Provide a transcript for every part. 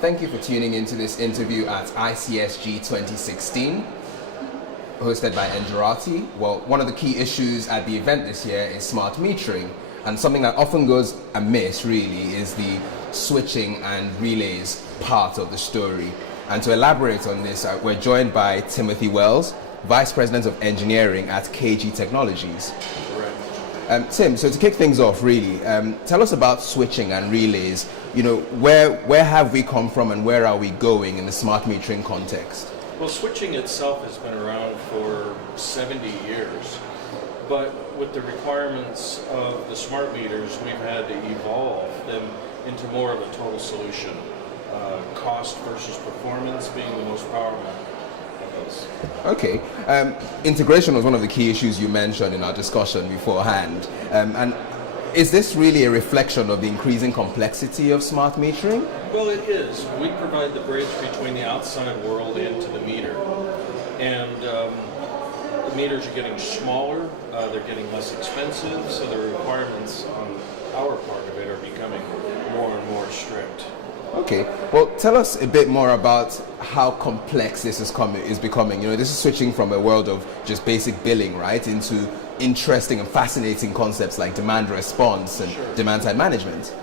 Thank you for tuning into this interview at ICSG 2016, hosted by Engerati. Well, one of the key issues at the event this year is smart metering, and something that often goes amiss really is the switching and relays part of the story. And to elaborate on this, we're joined by Timothy Wells, Vice President of Engineering at KG Technologies. Tim, so to kick things off really, tell us about switching and relays. You know, where have we come from and where are we going in the smart metering context? Well, switching itself has been around for 70 years, but with the requirements of the smart meters, we've had to evolve them into more of a total solution. Cost versus performance being the most powerful of those. Okay. Integration was one of the key issues you mentioned in our discussion beforehand. And is this really a reflection of the increasing complexity of smart metering? Well, it is. We provide the bridge between the outside world into the meter. And the meters are getting smaller, they're getting less expensive, so the requirements on our part of it are becoming more and more strict. Okay, well, tell us a bit more about how complex this is becoming. You know, this is switching from a world of just basic billing, right, into interesting and fascinating concepts like demand response and demand side management.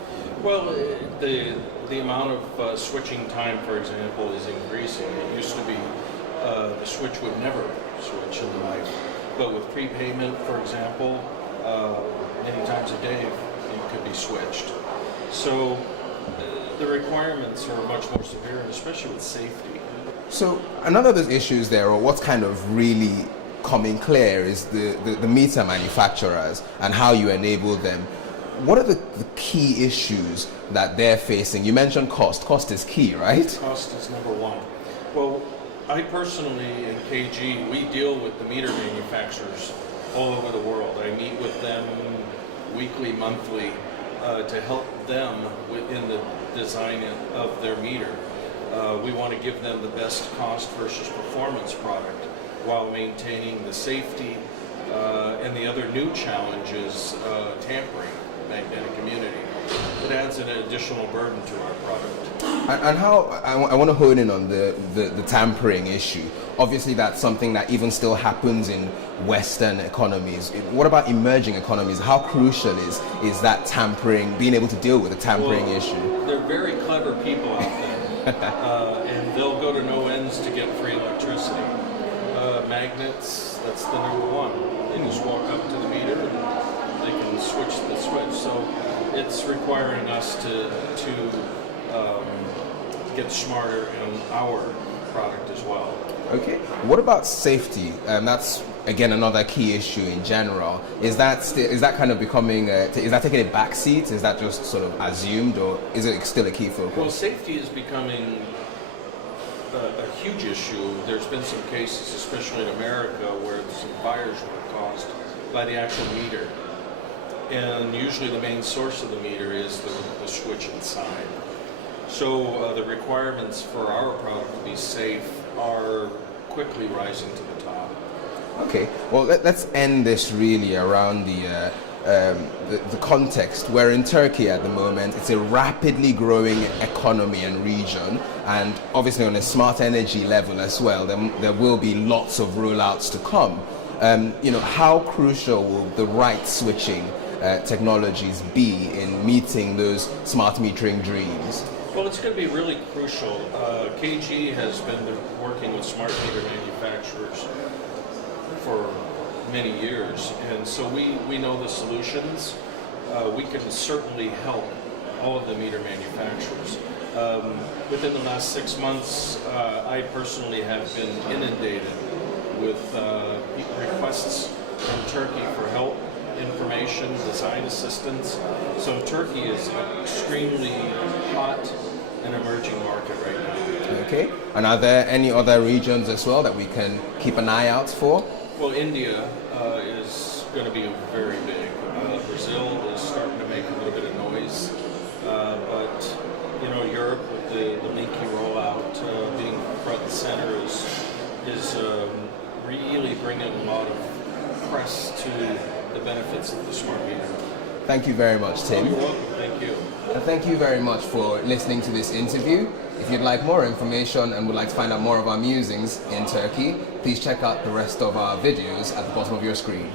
Well, the amount of switching time, for example, is increasing. It used to be the switch would never switch in life, but with prepayment, for example, many times a day it could be switched. So the requirements are much more severe, and especially with safety. So another of those issues there, or what's kind of really coming clear, is the meter manufacturers and how you enable them. What are the key issues that they're facing? You mentioned cost. Cost is key, right? Cost is number one. Well, I personally, in KG, we deal with the meter manufacturers all over the world. I meet with them weekly, monthly, to help them within the design of their meter. We want to give them the best cost versus performance product while maintaining the safety and the other new challenges, tampering, magnetic immunity. It adds an additional burden to our product. And how, I want to hone in on the tampering issue. Obviously that's something that even still happens in Western economies. What about emerging economies? How crucial is that tampering, being able to deal with the tampering issue? They're very clever people out there, and they'll go to no ends to get free electricity. Magnets, that's the number one. They just walk up to the meter and they can switch the switch. So it's requiring us to get smarter in our product as well. Okay. What about safety? That's again another key issue in general. Is that kind of becoming? Is that taking a back seat? Is that just sort of assumed, or is it still a key focus? Well, safety is becoming a huge issue. There's been some cases, especially in America, where some fires were caused by the actual meter, and usually the main source of the meter is the switch inside. So the requirements for our product to be safe are quickly rising to the top. Okay, well let's end this really around the context. We're in Turkey at the moment. It's a rapidly growing economy and region, and obviously on a smart energy level as well, there will be lots of rollouts to come. You know, how crucial will the right switching technologies be in meeting those smart metering dreams? Well, it's going to be really crucial. KG has been working with smart meter manufacturers for many years, and so we know the solutions. We can certainly help all of the meter manufacturers. Within the last 6 months, I personally have been inundated with requests from Turkey for help, information, design assistance. So Turkey is an extremely hot and emerging market right now. Okay, and are there any other regions as well that we can keep an eye out for? Well, India is going to be very big. Brazil is starting to make a little bit of noise, but you know, Europe with the Linky rollout being front and center is really bringing a lot of press to the benefits of the smart meter. Thank you very much, Tim. You're welcome. Thank you. And thank you very much for listening to this interview. If you'd like more information and would like to find out more of our musings in Turkey, please check out the rest of our videos at the bottom of your screen.